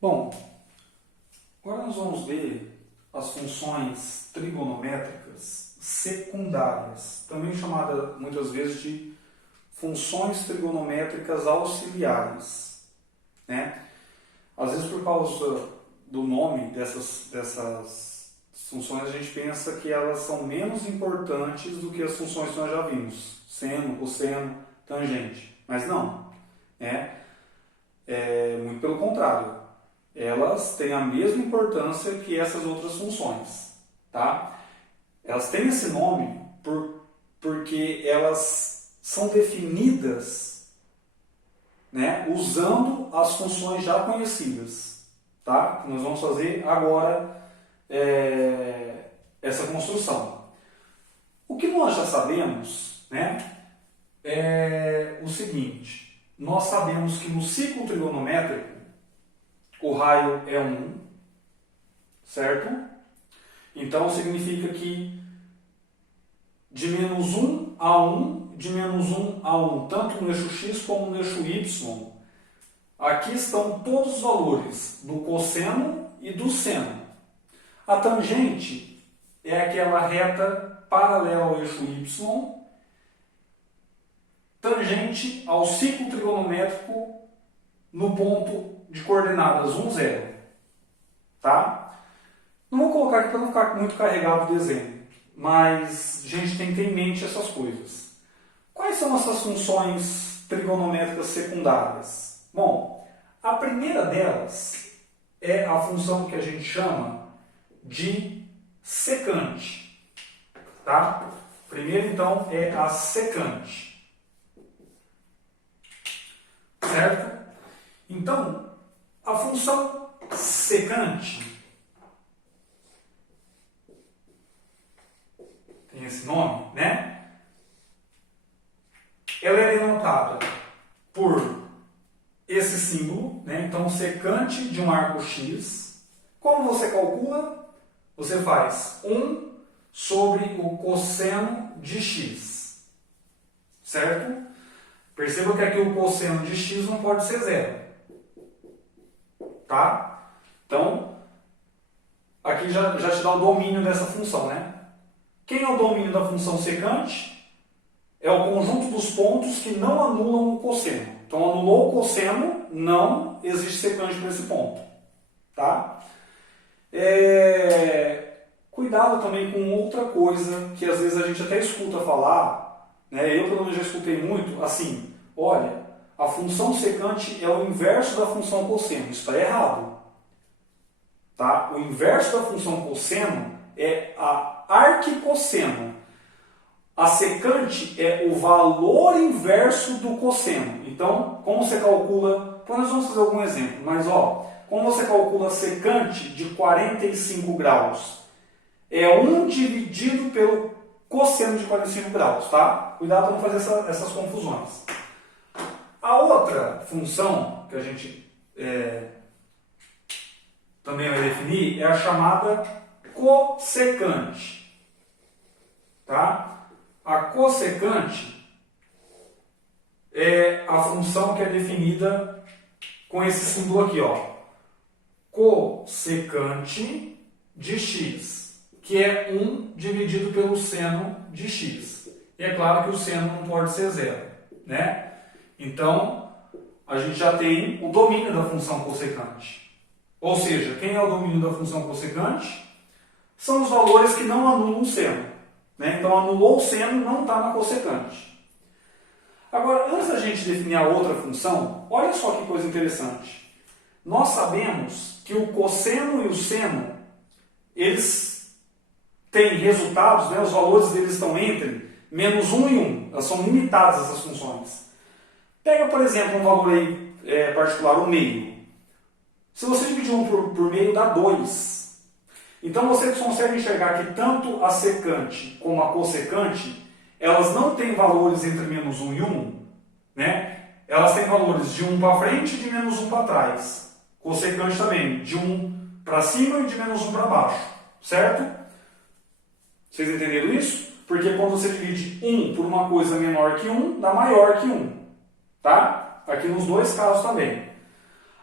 Bom, agora nós vamos ver as funções trigonométricas secundárias, também chamada muitas vezes de funções trigonométricas auxiliares, né? Às vezes por causa do nome dessas funções a gente pensa que elas são menos importantes do que as funções que nós já vimos, seno, cosseno, tangente, mas não, né? Muito pelo contrário. Elas têm a mesma importância que essas outras funções, tá? Elas têm esse nome porque elas são definidas, né, usando as funções já conhecidas, tá? Nós vamos fazer agora essa construção. O que nós já sabemos, né, é o seguinte: nós sabemos que no ciclo trigonométrico o raio é 1, certo? Então significa que de menos 1 a 1, de menos 1 a 1, tanto no eixo x como no eixo y, aqui estão todos os valores do cosseno e do seno. A tangente é aquela reta paralela ao eixo y, tangente ao ciclo trigonométrico no ponto de coordenadas 1, 0. Tá? Não vou colocar aqui para não ficar muito carregado o desenho, mas a gente tem que ter em mente essas coisas. Quais são essas funções trigonométricas secundárias? Bom, a primeira delas é a função que a gente chama de secante. Tá? Primeiro, então, é a secante. Certo? Então, a função secante tem esse nome, né? Ela é denotada por esse símbolo, né? Então, secante de um arco x. Como você calcula? Você faz 1 sobre o cosseno de x. Certo? Perceba que aqui o cosseno de x não pode ser 0. Tá? Então, aqui já te dá o domínio dessa função, né? Quem é o domínio da função secante? É o conjunto dos pontos que não anulam o cosseno. Então, anulou o cosseno, não existe secante para esse ponto. Tá? Cuidado também com outra coisa que às vezes a gente até escuta falar, né? Eu pelo menos já escutei muito, assim, olha, a função secante é o inverso da função cosseno. Isso está errado. Tá? O inverso da função cosseno é a arquicosseno. A secante é o valor inverso do cosseno. Então, como você calcula... Então, nós vamos fazer algum exemplo. Mas, como você calcula a secante de 45 graus? É 1 dividido pelo cosseno de 45 graus. Tá? Cuidado para não fazer essas confusões. A outra função que a gente também vai definir é a chamada cossecante. Tá? A cossecante é a função que é definida com esse símbolo aqui, cossecante de x, que é 1 dividido pelo seno de x. E é claro que o seno não pode ser 0, né? Então, a gente já tem o domínio da função cossecante. Ou seja, quem é o domínio da função cossecante? São os valores que não anulam o seno. Né? Então, anulou o seno, não está na cossecante. Agora, antes da gente definir a outra função, olha só que coisa interessante. Nós sabemos que o cosseno e o seno, eles têm resultados, né? Os valores deles estão entre menos 1 e 1. Elas são limitadas, essas funções. Pega, por exemplo, um valor aí, particular, o meio. Se você dividir 1 por meio, dá 2. Então, você consegue enxergar que tanto a secante como a cossecante, elas não têm valores entre menos 1 e 1. Né? Elas têm valores de 1 para frente e de menos 1 para trás. Cossecante também, de 1 para cima e de menos 1 para baixo. Certo? Vocês entenderam isso? Porque quando você divide 1 por uma coisa menor que 1, dá maior que 1. Tá? Aqui nos dois casos também.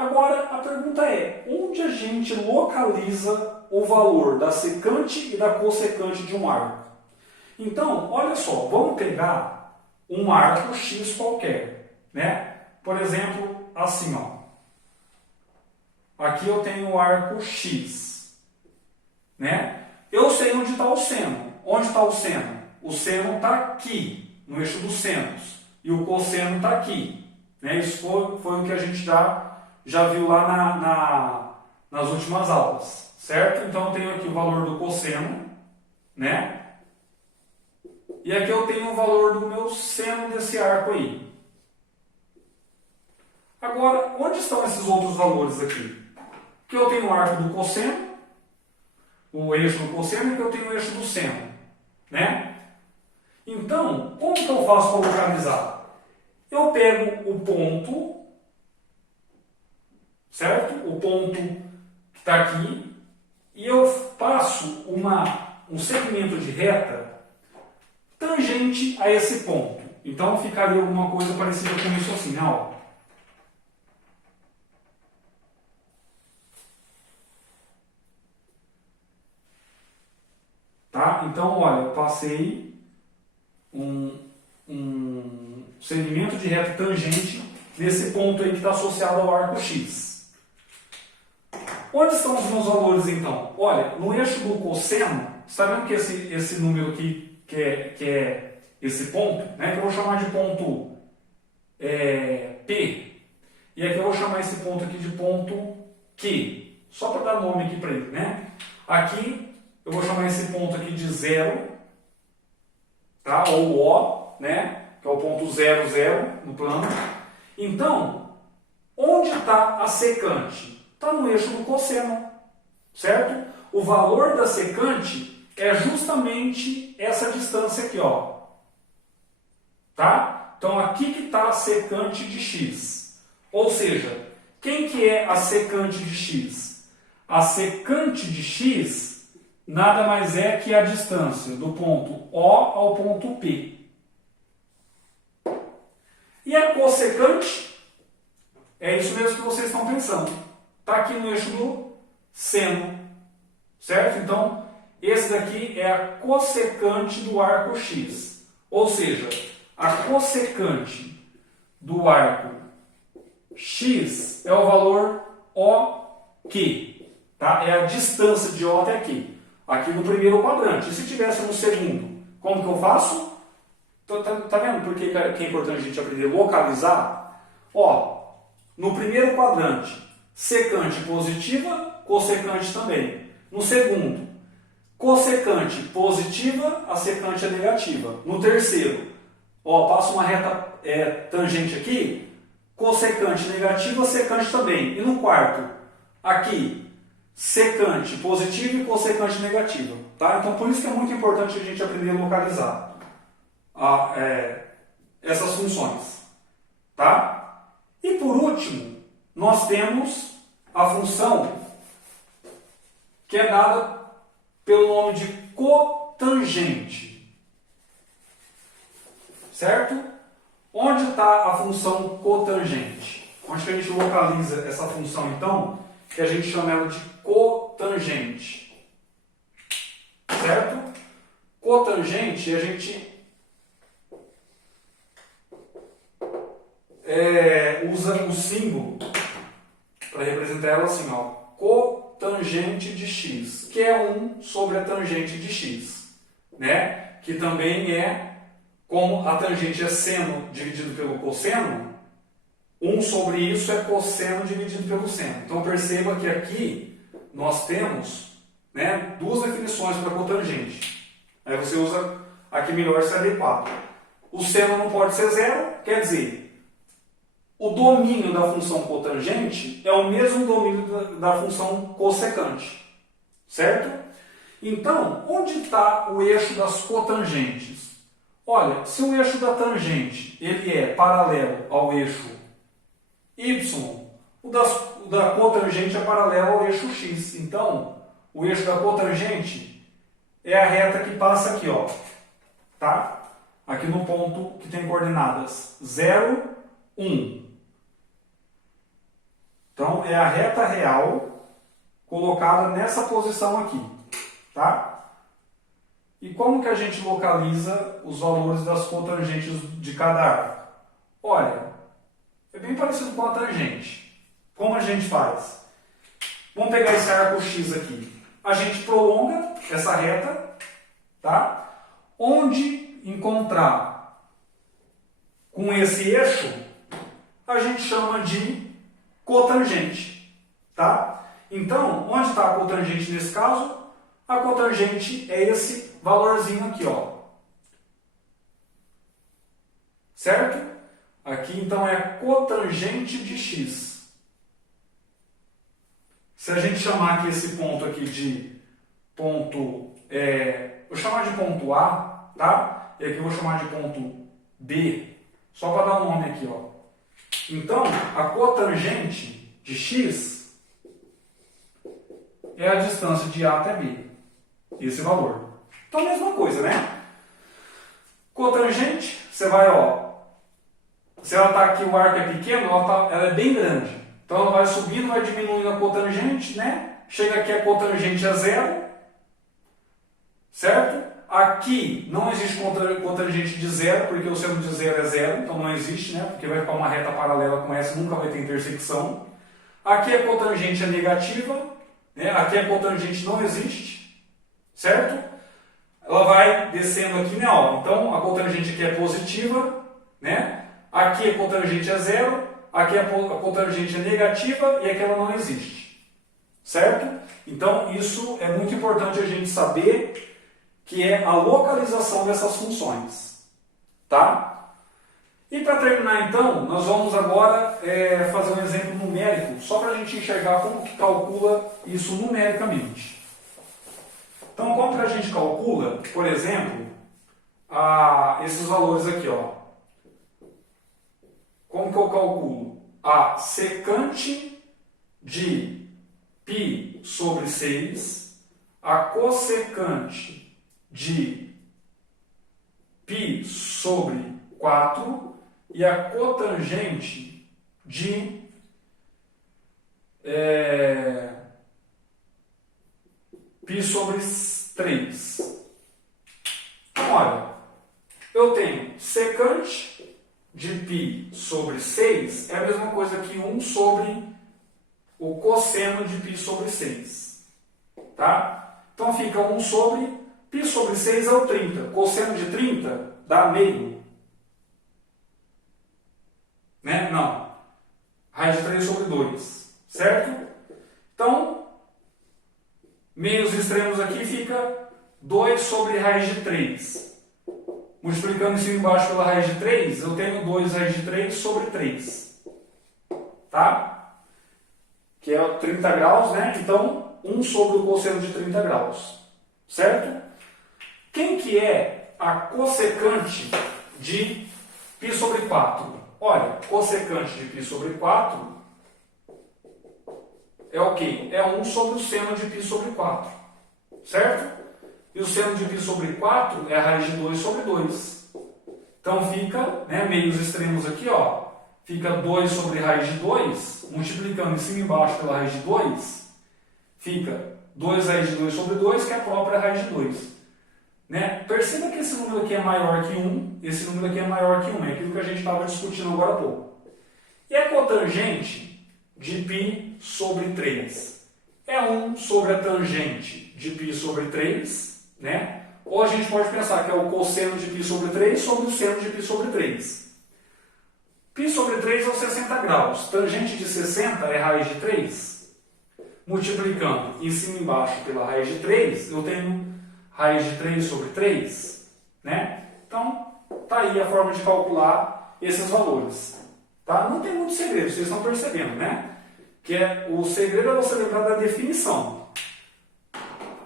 Agora, a pergunta é, onde a gente localiza o valor da secante e da cossecante de um arco? Então, olha só, vamos pegar um arco X qualquer, né? Por exemplo, assim, ó. Aqui eu tenho o arco X, né? Eu sei onde está o seno. Onde está o seno? O seno está aqui, no eixo dos senos, e o cosseno está aqui, né? Isso foi o que a gente já viu lá nas últimas aulas, certo? Então eu tenho aqui o valor do cosseno, né? E aqui eu tenho o valor do meu seno desse arco aí. Agora, onde estão esses outros valores aqui? Aqui eu tenho o arco do cosseno, o eixo do cosseno, e aqui eu tenho o eixo do seno, né? Então, como que eu faço para localizar? Eu pego o ponto, certo? O ponto que está aqui, e eu passo um segmento de reta tangente a esse ponto. Então ficaria alguma coisa parecida com isso assim, ó. Tá? Então, olha, eu passei um segmento de reta tangente nesse ponto aí que está associado ao arco X. Onde estão os meus valores então? Olha, no eixo do cosseno, você está vendo que esse número aqui que é esse ponto, né, que eu vou chamar de ponto P, e aqui eu vou chamar esse ponto aqui de ponto Q, só para dar nome aqui para ele, né? Aqui eu vou chamar esse ponto aqui de 0, tá? Ou O, né? Que é o ponto 0, 0 no plano. Então, onde está a secante? Está no eixo do cosseno, certo? O valor da secante é justamente essa distância aqui, ó. Tá? Então, aqui que está a secante de x. Ou seja, quem que é a secante de x? A secante de x nada mais é que a distância do ponto O ao ponto P. E a cossecante? É isso mesmo que vocês estão pensando. Está aqui no eixo do seno. Certo? Então, esse daqui é a cossecante do arco X. Ou seja, a cossecante do arco X é o valor OQ. Tá? É a distância de O até aqui. Aqui no primeiro quadrante. E se tivesse no segundo, como que eu faço? Tá vendo por que é importante a gente aprender a localizar? Ó, no primeiro quadrante, secante positiva, cossecante também. No segundo, cossecante positiva, a secante é negativa. No terceiro, ó, passa uma reta tangente aqui, cossecante negativa, secante também. E no quarto, aqui, secante positiva e cossecante negativa. Tá? Então, por isso que é muito importante a gente aprender a localizar essas funções. Tá? E por último, nós temos a função que é dada pelo nome de cotangente. Certo? Onde está a função cotangente? Onde que a gente localiza essa função, então, que a gente chama ela de cotangente. Certo? Cotangente, a gente usa o símbolo para representar ela assim, ó, cotangente de x, que é 1 sobre a tangente de x, né? Que também é, como a tangente é seno dividido pelo cosseno, 1 sobre isso é cosseno dividido pelo seno. Então perceba que aqui nós temos, né, duas definições para cotangente. Aí você usa a que melhor se adequar. O seno não pode ser zero, quer dizer, o domínio da função cotangente é o mesmo domínio da função cossecante. Certo? Então, onde está o eixo das cotangentes? Olha, se o eixo da tangente ele é paralelo ao eixo y, o da cotangente é paralelo ao eixo x. Então, o eixo da cotangente é a reta que passa aqui, ó, tá? Aqui no ponto que tem coordenadas 0, 1. Então, é a reta real colocada nessa posição aqui, tá? E como que a gente localiza os valores das cotangentes de cada arco? Olha, é bem parecido com a tangente. Como a gente faz? Vamos pegar esse arco X aqui. A gente prolonga essa reta, tá? Onde encontrar com esse eixo, a gente chama de cotangente, tá? Então, onde está a cotangente nesse caso? A cotangente é esse valorzinho aqui, ó. Certo? Aqui, então, é a cotangente de x. Se a gente chamar aqui esse ponto aqui de ponto, vou chamar de ponto A, tá? E aqui eu vou chamar de ponto B, só para dar um nome aqui, ó. Então, a cotangente de x é a distância de A até B, esse valor. Então, a mesma coisa, né? Cotangente, você vai, ó, se ela está aqui, o arco é pequeno, ela é bem grande. Então ela vai subindo, vai diminuindo a cotangente, né? Chega aqui a cotangente a zero, certo? Aqui não existe cotangente de zero, porque o seno de zero é zero, então não existe, né? Porque vai ficar uma reta paralela com essa, nunca vai ter intersecção. Aqui a cotangente é negativa, né? Aqui a cotangente não existe, certo? Ela vai descendo aqui, né? Ó, então a cotangente aqui é positiva, né? Aqui a cotangente é zero. Aqui a cotangente é negativa e aqui ela não existe, certo? Então isso é muito importante a gente saber, que é a localização dessas funções, tá? E para terminar então, nós vamos agora fazer um exemplo numérico, só para a gente enxergar como que calcula isso numericamente. Então como que a gente calcula, por exemplo, esses valores aqui, ó. Como que eu calculo? A secante de π sobre 6, a cossecante de π sobre 4 e a cotangente de π sobre 3. Então, olha, eu tenho secante de π sobre 6 é a mesma coisa que 1 sobre o cosseno de π sobre 6. Tá? Então fica 1 sobre π sobre 6 é o 30. Cosseno de 30 dá meio. Né? Não. Raiz de 3 sobre 2. Certo? Então, meios extremos aqui fica 2 sobre raiz de 3. Multiplicando em cima e embaixo pela raiz de 3, eu tenho 2 raiz de 3 sobre 3. Tá? Que é 30 graus, né? Então, 1 sobre o cosseno de 30 graus. Certo? Quem que é a cossecante de π sobre 4? Olha, cossecante de π sobre 4 é o quê? É 1 sobre o seno de π sobre 4. Certo? E o seno de π sobre 4 é a raiz de 2 sobre 2. Então fica, né, meios extremos aqui, ó, fica 2 sobre raiz de 2, multiplicando em cima e embaixo pela raiz de 2, fica 2 raiz de 2 sobre 2, que é a própria raiz de 2. Né? Perceba que esse número aqui é maior que 1, esse número aqui é maior que 1, é aquilo que a gente estava discutindo agora há pouco. E a cotangente de π sobre 3? É 1 sobre a tangente de π sobre 3, né? Ou a gente pode pensar que é o cosseno de π sobre 3 sobre o seno de π sobre 3. Π sobre 3 é os 60 graus. Tangente de 60 é raiz de 3. Multiplicando em cima e embaixo pela raiz de 3, eu tenho raiz de 3 sobre 3. Né? Então, tá aí a forma de calcular esses valores. Tá? Não tem muito segredo, vocês estão percebendo, né? Que o segredo é você lembrar da definição.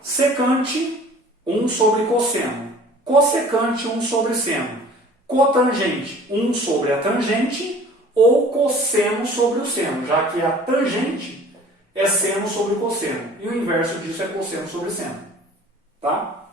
Secante, 1 sobre cosseno. Cossecante, 1 sobre seno. Cotangente, 1 sobre a tangente, ou cosseno sobre o seno, já que a tangente é seno sobre cosseno. E o inverso disso é cosseno sobre seno. Tá?